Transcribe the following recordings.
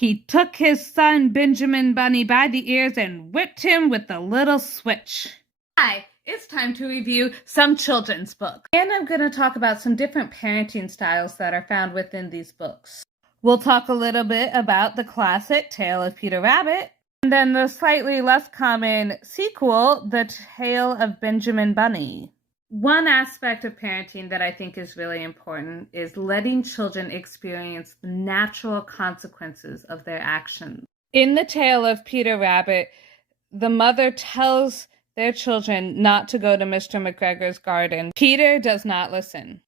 He took his son Benjamin Bunny by the ears and whipped him with the little switch. Hi, it's time to review some children's books. And I'm going to talk about some different parenting styles that are found within these books. We'll talk a little bit about the classic Tale of Peter Rabbit, and then the slightly less common sequel, The Tale of Benjamin Bunny. One aspect of parenting that I think is really important is letting children experience the natural consequences of their actions. In The Tale of Peter Rabbit, the mother tells their children not to go to Mr. McGregor's garden. Peter does not listen.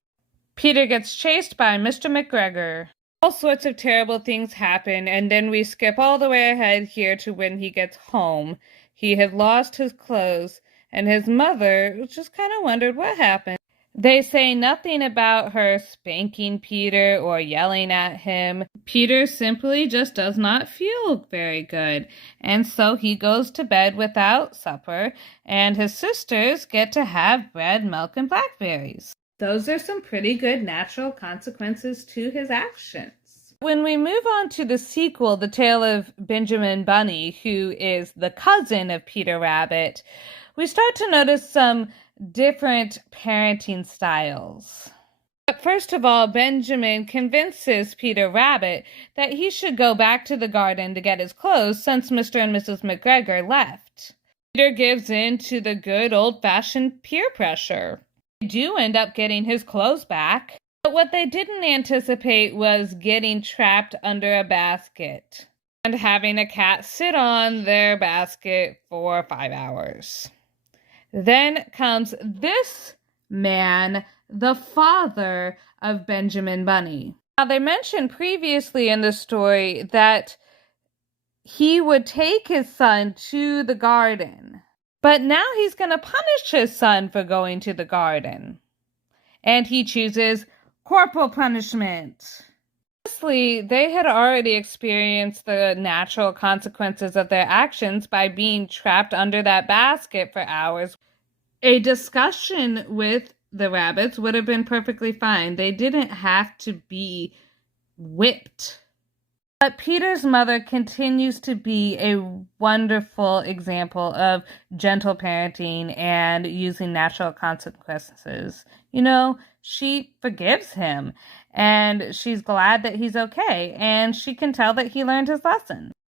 Peter gets chased by Mr. McGregor. All sorts of terrible things happen, and then we skip all the way ahead here to when he gets home. He had lost his clothes, and his mother just kind of wondered what happened. They say nothing about her spanking Peter or yelling at him. Peter simply just does not feel very good, and so he goes to bed without supper, and his sisters get to have bread, milk, and blackberries. Those are some pretty good natural consequences to his actions. When we move on to the sequel, The Tale of Benjamin Bunny, who is the cousin of Peter Rabbit, we start to notice some different parenting styles. But first of all, Benjamin convinces Peter Rabbit that he should go back to the garden to get his clothes since Mr. and Mrs. McGregor left. Peter gives in to the good old-fashioned peer pressure. They do end up getting his clothes back, but what they didn't anticipate was getting trapped under a basket and having a cat sit on their basket for 5 hours. Then comes this man, the father of Benjamin Bunny. Now, they mentioned previously in the story that he would take his son to the garden, but now he's going to punish his son for going to the garden. And he chooses corporal punishment. Honestly, they had already experienced the natural consequences of their actions by being trapped under that basket for hours. A discussion with the rabbits would have been perfectly fine. They didn't have to be whipped. But Peter's mother continues to be a wonderful example of gentle parenting and using natural consequences. You know, she forgives him, and she's glad that he's okay, and she can tell that he learned his lesson.